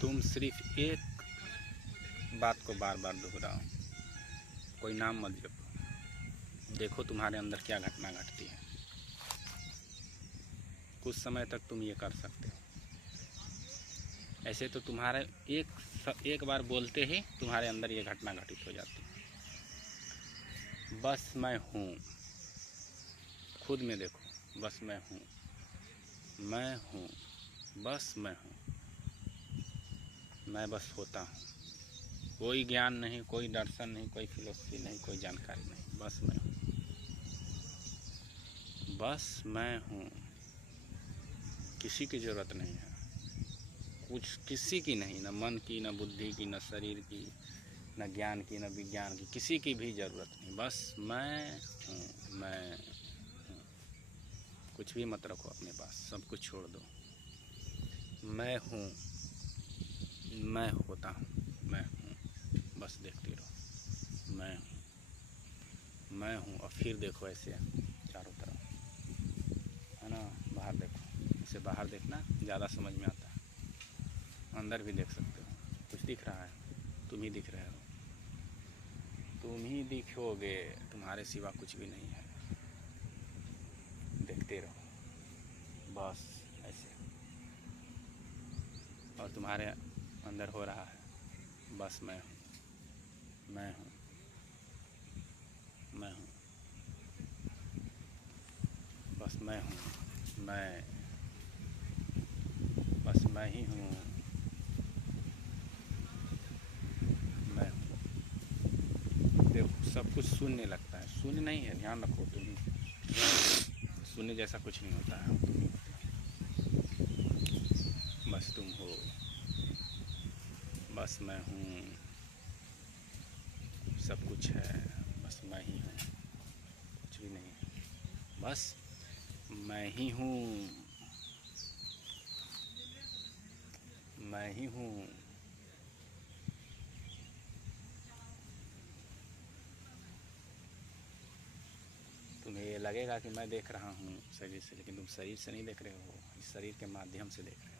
तुम सिर्फ एक बात को बार बार दोहराओ, कोई नाम मत जपो। देखो तुम्हारे अंदर क्या घटना घटती है। कुछ समय तक तुम ये कर सकते हो। ऐसे तो तुम्हारे एक बार बोलते ही तुम्हारे अंदर ये घटना घटित हो जाती है। बस मैं हूँ, खुद में देखो, बस मैं हूँ, मैं हूँ, बस मैं हूँ, मैं बस होता हूँ। कोई ज्ञान नहीं, कोई दर्शन नहीं, कोई फिलोसफी नहीं, कोई जानकारी नहीं, बस मैं हूँ, बस मैं हूँ। किसी की ज़रूरत नहीं है, कुछ किसी की नहीं, न मन की, न बुद्धि की, न शरीर की, न ज्ञान की, न विज्ञान की, किसी की भी ज़रूरत नहीं। बस मैं हूँ, मैं हूँ। कुछ भी मत रखो अपने पास, सब कुछ छोड़ दो। मैं हूँ, मैं होता हूँ, मैं हूँ, बस देखते रहो। मैं हूँ, मैं हूँ। और फिर देखो ऐसे चारों तरफ, है ना। बाहर देखो, इसे बाहर देखना ज़्यादा समझ में आता है। अंदर भी देख सकते हो, कुछ दिख रहा है, तुम ही दिख रहे हो, तुम ही दिखोगे, तुम्हारे सिवा कुछ भी नहीं है। देखते रहो बस ऐसे। और तुम्हारे अंदर हो रहा है, बस मैं हूँ, मैं हूँ, मैं हूँ, बस मैं हूँ, मैं, बस मैं ही हूँ, मैं हूँ। देखो सब कुछ शून्य लगता है, शून्य नहीं है, ध्यान रखो। तुम ही शून्य जैसा कुछ नहीं होता है, तुम ही बस तुम हो। बस मैं हूँ, सब कुछ है, बस मैं ही हूँ, कुछ भी नहीं है, बस मैं ही हूँ, मैं ही हूँ। तुम्हें ये लगेगा कि मैं देख रहा हूँ शरीर से, लेकिन तुम शरीर से नहीं देख रहे हो, इस शरीर के माध्यम से देख रहे हो।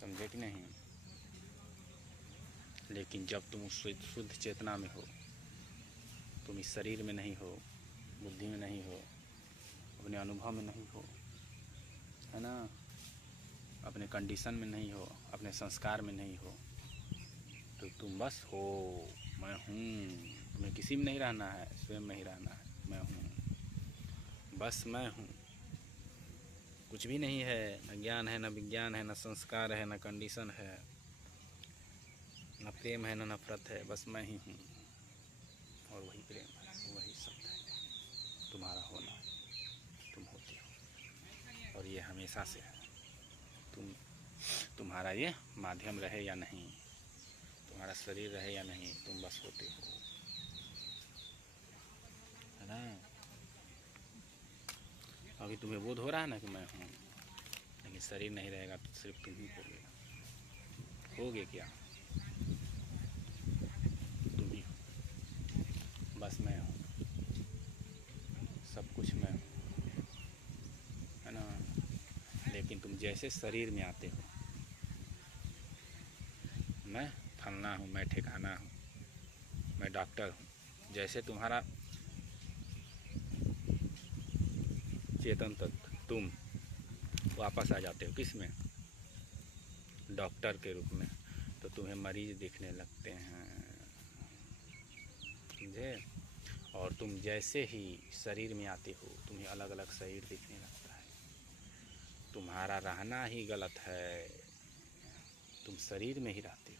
समझे कि नहीं। लेकिन जब तुम उस शुद्ध चेतना में हो, तुम इस शरीर में नहीं हो, बुद्धि में नहीं हो, अपने अनुभव में नहीं हो, है ना, अपने कंडीशन में नहीं हो, अपने संस्कार में नहीं हो, तो तुम बस हो। मैं हूँ। तुम्हें किसी में नहीं रहना है, स्वयं में ही रहना है। मैं हूँ, बस मैं हूँ। कुछ भी नहीं है, न ज्ञान है, न विज्ञान है, न संस्कार है, न कंडीशन है, न प्रेम है, न नफरत है, बस मैं ही हूँ। और वही प्रेम है, वही सब है, तुम्हारा होना, तुम होते हो। और ये हमेशा से है। तुम्हारा ये माध्यम रहे या नहीं, तुम्हारा शरीर रहे या नहीं, तुम बस होते हो, है ना। अभी तुम्हें बोध हो रहा है ना कि मैं हूँ, लेकिन शरीर नहीं रहेगा तो सिर्फ तुम ही होगे क्या, तुम ही हो। बस मैं हूँ, सब कुछ मैं हूँ, है ना। लेकिन तुम जैसे शरीर में आते हो, मैं फलना हूँ, मैं ठिकाना हूँ, मैं डॉक्टर हूँ, जैसे तुम्हारा चेतन तत्व तुम वापस आ जाते हो किस में, डॉक्टर के रूप में, तो तुम्हें मरीज दिखने लगते हैं, समझे। और तुम जैसे ही शरीर में आते हो, तुम्हें अलग अलग शरीर दिखने लगता है। तुम्हारा रहना ही गलत है, तुम शरीर में ही रहते हो।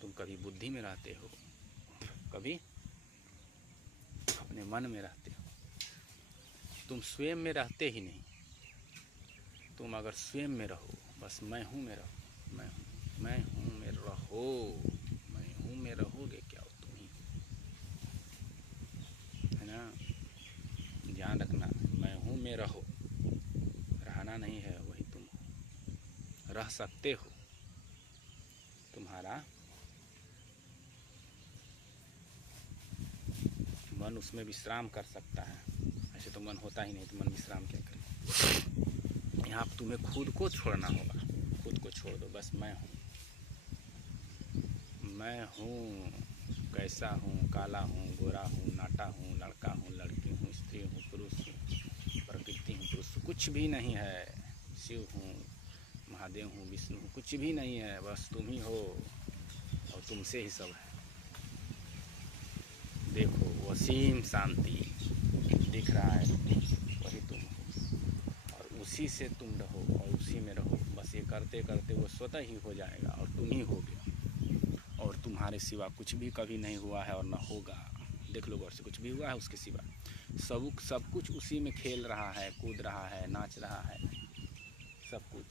तुम कभी बुद्धि में रहते हो, कभी अपने मन में रहते हो, तुम स्वयं में रहते ही नहीं। तुम अगर स्वयं में रहो, बस मैं हूँ में रहो, मैं हूँ में रहो, मैं हूँ में रहोगे क्या, हो तुम ही, है ना। ध्यान रखना, मैं हूँ में रहो, रहना नहीं है, वही तुम हो, रह सकते हो। तुम्हारा मन उसमें विश्राम कर सकता है, ऐसे तो मन होता ही नहीं, तो मन विश्राम क्या करे। यहाँ तुम्हें खुद को छोड़ना होगा, को छोड़ दो, बस मैं हूँ, मैं हूँ, कैसा हूँ, काला हूँ, गोरा हूँ, नाटा हूँ, लड़का हूँ, लड़की हूँ, स्त्री हूँ, पुरुष हूँ, प्रकृति हूँ, पुरुष कुछ भी नहीं है, शिव हूँ, महादेव हूँ, विष्णु हूँ, कुछ भी नहीं है, बस तुम ही हो और तुमसे ही सब है। देखो असीम शांति दिख रहा है, वही तुम हो और उसी से तुम रहो और उसी में रहो। बस ये करते करते वो स्वतः ही हो जाएगा और तुम ही होगे और तुम्हारे सिवा कुछ भी कभी नहीं हुआ है और न होगा। देख लो गौर से, कुछ भी हुआ है उसके सिवा सब कुछ उसी में खेल रहा है, कूद रहा है, नाच रहा है, सब कुछ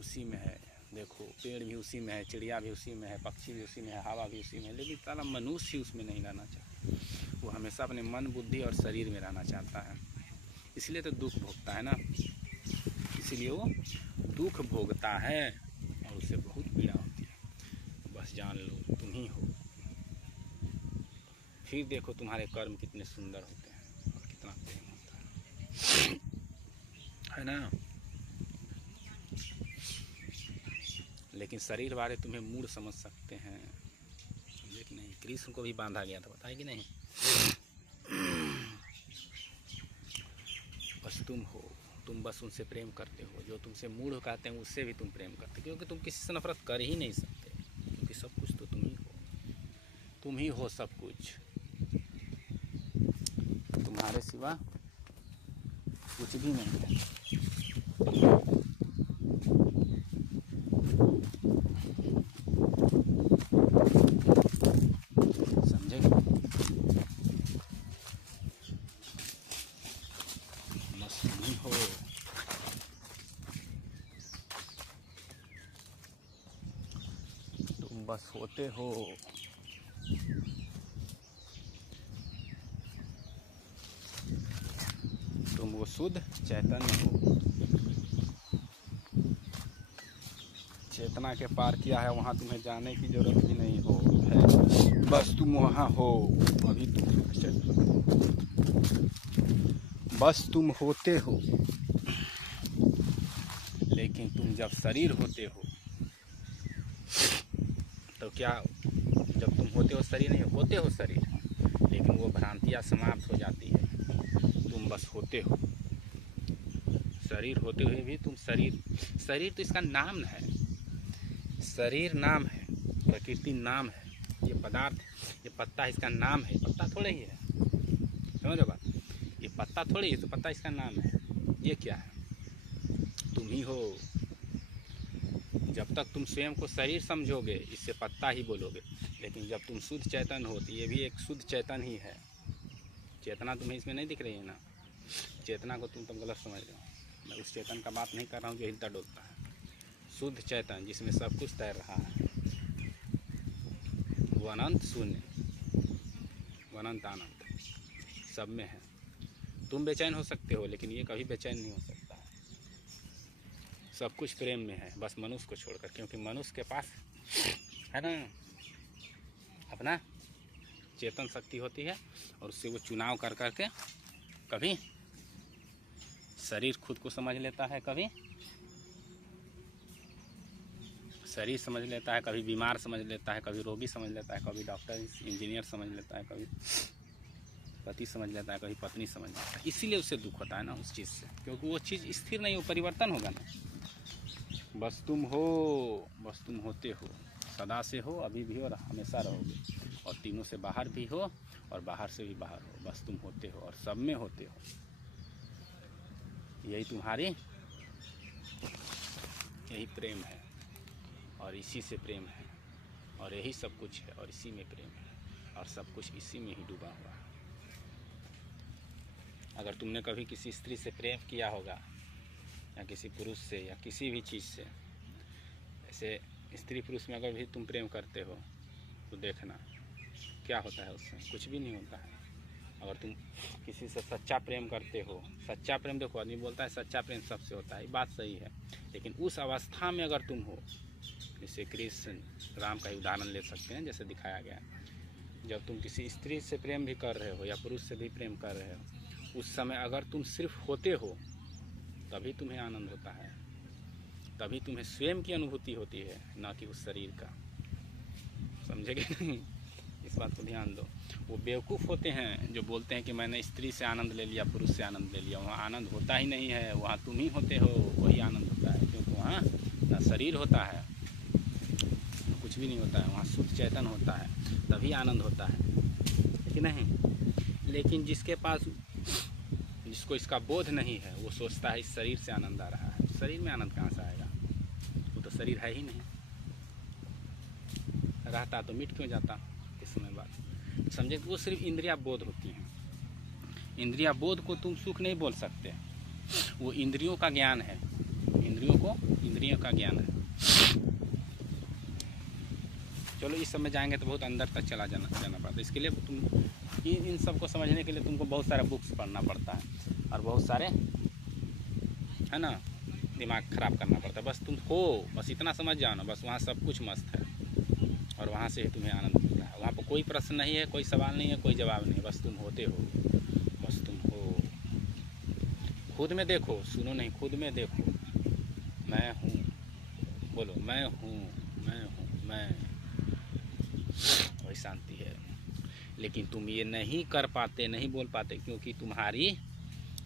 उसी में है। देखो पेड़ भी उसी में है, चिड़िया भी उसी में है, पक्षी भी उसी में है, हवा भी उसी में है, लेकिन साला मनुष्य ही उसमें नहीं रहना चाहता। वो हमेशा अपने मन, बुद्धि और शरीर में रहना चाहता है, इसलिए तो दुख भोगता है ना, इसीलिए वो दुख भोगता है और उसे बहुत पीड़ा होती है। बस जान लो तुम ही हो, फिर देखो तुम्हारे कर्म कितने सुंदर होते हैं और कितना प्रेम होता है ना। लेकिन शरीर वाले तुम्हें मूढ़ समझ सकते हैं, समझे कि नहीं। कृष्ण को भी बांधा गया था, बताया कि नहीं। बस तुम हो, तुम बस उनसे प्रेम करते हो, जो तुमसे मूढ़ कहते हैं उससे भी तुम प्रेम करते, क्योंकि तुम किसी से नफरत कर ही नहीं सकते, क्योंकि सब कुछ तो तुम ही हो, तुम ही हो सब कुछ, तुम्हारे सिवा कुछ भी नहीं है। समझे, बस तुम ही हो, तुम बस होते हो। तुम वो शुद्ध चैतन्य हो, चेतना के पार किया है, वहाँ तुम्हें जाने की जरूरत भी नहीं हो है, बस तुम वहाँ हो। अभी तुम शुद्ध चैतन्य, बस तुम होते हो। लेकिन तुम जब शरीर होते हो तो क्या, जब तुम होते हो शरीर नहीं होते हो शरीर, लेकिन वो भ्रांतियाँ समाप्त हो जाती है, तुम बस होते हो। शरीर होते हुए भी तुम शरीर तो इसका नाम है, शरीर नाम है, प्रकृति नाम है, ये पदार्थ, ये पत्ता इसका नाम है, पत्ता थोड़े ही है, समझो बात, ये पत्ता थोड़े ही, तो पत्ता इसका नाम है। ये क्या है, तुम ही हो। जब तक तुम स्वयं को शरीर समझोगे, इससे पत्ता ही बोलोगे, लेकिन जब तुम शुद्ध चैतन्य हो तो ये भी एक शुद्ध चैतन्य ही है। चेतना तुम्हें इसमें नहीं दिख रही है ना, चेतना को तुम गलत समझ रहे हो। मैं उस चेतन का बात नहीं कर रहा हूँ जो हिलता डुलता है, शुद्ध चैतन्य जिसमें सब कुछ तैर रहा है, वो अनंत शून्य, वो अनंत आनंद सब में है। तुम बेचैन हो सकते हो, लेकिन ये कभी बेचैन नहीं हो सकता है, सब कुछ प्रेम में है, बस मनुष्य को छोड़कर, क्योंकि मनुष्य के पास है ना अपना चेतन शक्ति होती है और उससे वो चुनाव कर करके कभी शरीर खुद को समझ लेता है, कभी शरीर समझ लेता है, कभी बीमार समझ लेता है, कभी रोगी समझ लेता है, कभी डॉक्टर इंजीनियर समझ लेता है, कभी पति समझ लेता है, कभी पत्नी समझ लेता है। इसीलिए उसे दुख होता है ना उस चीज़ से, क्योंकि वो चीज़ स्थिर नहीं हो, परिवर्तन होगा ना। बस तुम हो, बस तुम होते हो, सदा से हो, अभी भी हो और हमेशा रहोगे, और तीनों से बाहर भी हो और बाहर से भी बाहर हो, बस तुम होते हो और सब में होते हो। यही तुम्हारी, यही प्रेम है और इसी से प्रेम है और यही सब कुछ है और इसी में प्रेम है और सब कुछ इसी में ही डूबा हुआ है। अगर तुमने कभी किसी स्त्री से प्रेम किया होगा या किसी पुरुष से या किसी भी चीज़ से, ऐसे स्त्री पुरुष में अगर भी तुम प्रेम करते हो तो देखना क्या होता है, उससे कुछ भी नहीं होता है। अगर तुम किसी से सच्चा प्रेम करते हो, सच्चा प्रेम, देखो आदमी बोलता है सच्चा प्रेम सबसे होता है, ये बात सही है, लेकिन उस अवस्था में अगर तुम हो, जैसे कृष्ण राम का उदाहरण ले सकते हैं, जैसे दिखाया गया, जब तुम किसी स्त्री से प्रेम भी कर रहे हो या पुरुष से भी प्रेम कर रहे हो, उस समय अगर तुम सिर्फ होते हो तभी तुम्हें आनंद होता है, तभी तुम्हें स्वयं की अनुभूति होती है, ना कि उस शरीर का। समझे कि नहीं? इस बात को ध्यान दो। वो बेवकूफ़ होते हैं जो बोलते हैं कि मैंने स्त्री से आनंद ले लिया, पुरुष से आनंद ले लिया। वहाँ आनंद होता ही नहीं है, वहाँ तुम ही होते हो, वही आनंद होता है। क्योंकि वहाँ ना शरीर होता है, कुछ भी नहीं होता है, वहाँ शुद्ध चैतन होता है, तभी आनंद होता है कि नहीं। लेकिन जिसके पास, जिसको इसका बोध नहीं है, वो सोचता है इस शरीर से आनंद आ रहा है। शरीर में आनंद कहाँ से आएगा? वो तो शरीर है ही नहीं, रहता तो मिट क्यों जाता इस समय बाद। समझे? वो सिर्फ इंद्रिया बोध होती हैं। इंद्रिया बोध को तुम सुख नहीं बोल सकते, वो इंद्रियों का ज्ञान है, इंद्रियों का ज्ञान है। चलो इस समय जाएंगे तो बहुत अंदर तक चला जाना पड़ता है। इसके लिए तुम इन सब को समझने के लिए तुमको बहुत सारे बुक्स पढ़ना पड़ता है और बहुत सारे, है ना, दिमाग ख़राब करना पड़ता है। बस तुम हो, बस इतना समझ जाओ ना, बस वहाँ सब कुछ मस्त है और वहाँ से ही तुम्हें आनंद मिलता है। वहाँ पर कोई प्रश्न नहीं है, कोई सवाल नहीं है, कोई जवाब नहीं है, बस तुम होते हो, बस तुम हो। खुद में देखो, सुनो नहीं, खुद में देखो। मैं हूँ, बोलो मैं हूँ, मैं हूँ, मैं, वही शांति है। लेकिन तुम ये नहीं कर पाते, नहीं बोल पाते, क्योंकि तुम्हारी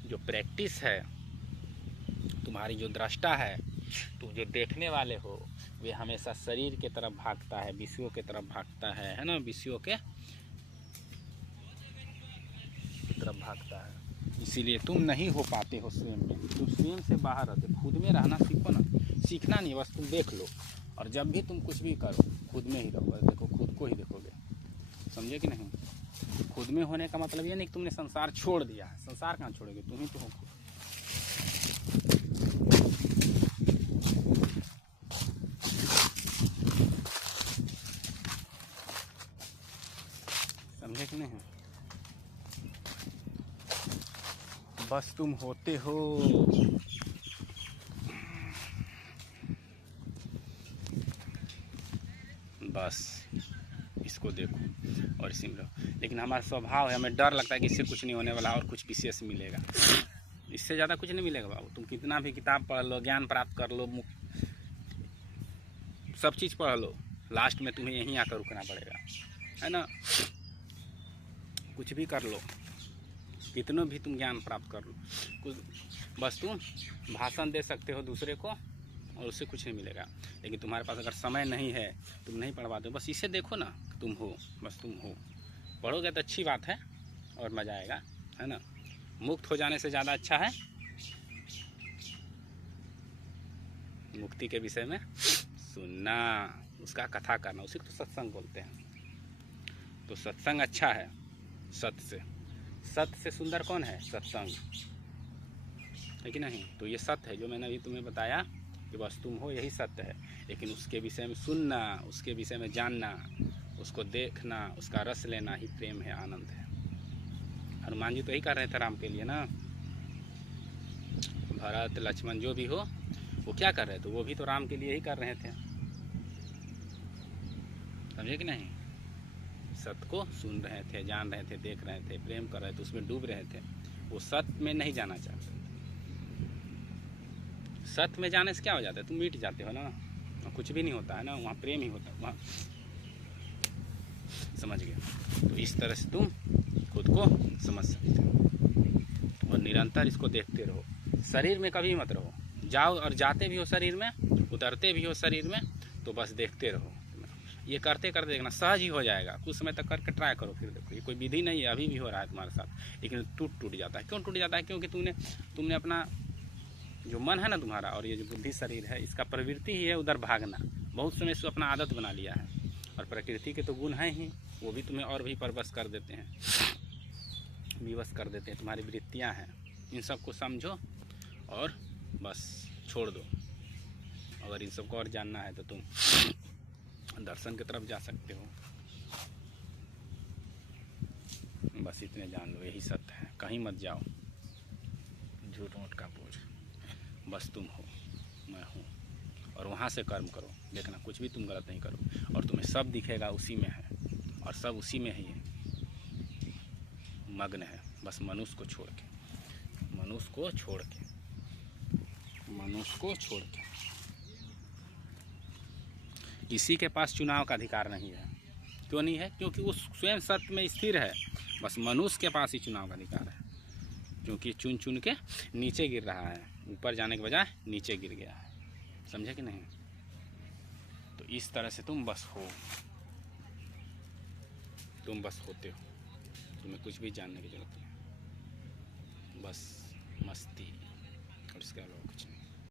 जो प्रैक्टिस है, तुम्हारी जो दृष्टा है, तुम जो देखने वाले हो, वे हमेशा शरीर के तरफ भागता है, विषयों के तरफ भागता है ना, विषयों के तरफ भागता है। इसीलिए तुम नहीं हो पाते हो स्वयं में। तुम स्वयं से बाहर रहते, खुद में रहना सीखो ना। सीखना नहीं, बस तुम देख लो, और जब भी तुम कुछ भी करो खुद में ही रहो। देखो, खुद को ही देखोगे। समझे कि नहीं? खुद में होने का मतलब ये नहीं कि तुमने संसार छोड़ दिया है। संसार कहाँ छोड़ोगे, तुम ही तो हो खुद। समझे कि नहीं? बस तुम होते हो। बस इसको देखो और इसी में रहो। लेकिन हमारा स्वभाव है, हमें डर लगता है कि इससे कुछ नहीं होने वाला और कुछ विशेष मिलेगा। इससे ज़्यादा कुछ नहीं मिलेगा बाबू। तुम कितना भी किताब पढ़ लो, ज्ञान प्राप्त कर लो, सब चीज़ पढ़ लो, लास्ट में तुम्हें यहीं आकर रुकना पड़ेगा, है ना। कुछ भी कर लो, कितना भी तुम ज्ञान प्राप्त कर लो, कुछ, बस तुम भाषण दे सकते हो दूसरे को और उससे कुछ नहीं मिलेगा। लेकिन तुम्हारे पास अगर समय नहीं है, तुम नहीं पढ़ पाते हो, बस इसे देखो ना, तुम हो, बस तुम हो। पढ़ोगे तो अच्छी बात है और मज़ा आएगा, है ना। मुक्त हो जाने से ज़्यादा अच्छा है मुक्ति के विषय में सुनना, उसका कथा करना, उसी को तो सत्संग बोलते हैं। तो सत्संग अच्छा है सत्य से सुंदर कौन है? सत्संग है कि नहीं? तो ये सत्य है जो मैंने अभी तुम्हें बताया कि बस तुम हो, यही सत्य है। लेकिन उसके विषय में सुनना, उसके विषय में जानना, उसको देखना, उसका रस लेना ही प्रेम है, आनंद है। हनुमान जी तो यही कर रहे थे राम के लिए ना। भरत लक्ष्मण जो भी हो, वो क्या कर रहे थे? वो भी तो राम के लिए ही कर रहे थे। समझे कि नहीं? सत्य को सुन रहे थे, जान रहे थे, देख रहे थे, प्रेम कर रहे थे, उसमें डूब रहे थे। वो सत्य में नहीं जाना चाहते। सत्य में जाने से क्या हो जाता है? तुम मिट जाते हो ना, कुछ भी नहीं होता है ना, वहाँ प्रेम ही होता है, वहाँ। समझ गए? तो इस तरह से तुम खुद को समझ सकते हो और निरंतर इसको देखते रहो। शरीर में कभी मत रहो, जाओ और जाते भी हो शरीर में, उतरते भी हो शरीर में, तो बस देखते रहो। ये करते करते देखना सहज ही हो जाएगा। कुछ समय तक करके ट्राई करो, फिर देखो। ये कोई विधि नहीं है, अभी भी हो रहा है तुम्हारे साथ, लेकिन टूट जाता है। क्यों टूट जाता है? क्योंकि तुमने अपना जो मन है ना तुम्हारा, और ये जो बुद्धि शरीर है, इसका प्रवृत्ति ही है उधर भागना। बहुत समय से अपना आदत बना लिया है, और प्रकृति के तो गुण हैं ही, वो भी तुम्हें और भी परवश कर देते हैं, विवश कर देते हैं। तुम्हारी वृत्तियाँ हैं, इन सबको समझो और बस छोड़ दो। अगर इन सबको और जानना है तो तुम दर्शन की तरफ जा सकते हो। बस इतने जान लो, यही सत्य है। कहीं मत जाओ झूठ मूठ का बोझ। बस तुम हो, मैं हूँ, और वहाँ से कर्म करो। देखना कुछ भी तुम गलत नहीं करो, और तुम्हें सब दिखेगा उसी में है, और सब उसी में ही मग्न है। बस मनुष्य को छोड़ के, मनुष्य को छोड़ के, मनुष्य को छोड़ के। किसी के पास चुनाव का अधिकार नहीं है। क्यों नहीं है? क्योंकि वो स्वयं सत्य में स्थिर है। बस मनुष्य के पास ही चुनाव का अधिकार है, क्योंकि चुन चुन के नीचे गिर रहा है, ऊपर जाने के बजाय नीचे गिर गया है। समझे कि नहीं? तो इस तरह से तुम बस हो, तुम बस होते हो, तुम्हें कुछ भी जानने की जरूरत नहीं, बस मस्ती, और इसके अलावा कुछ नहीं।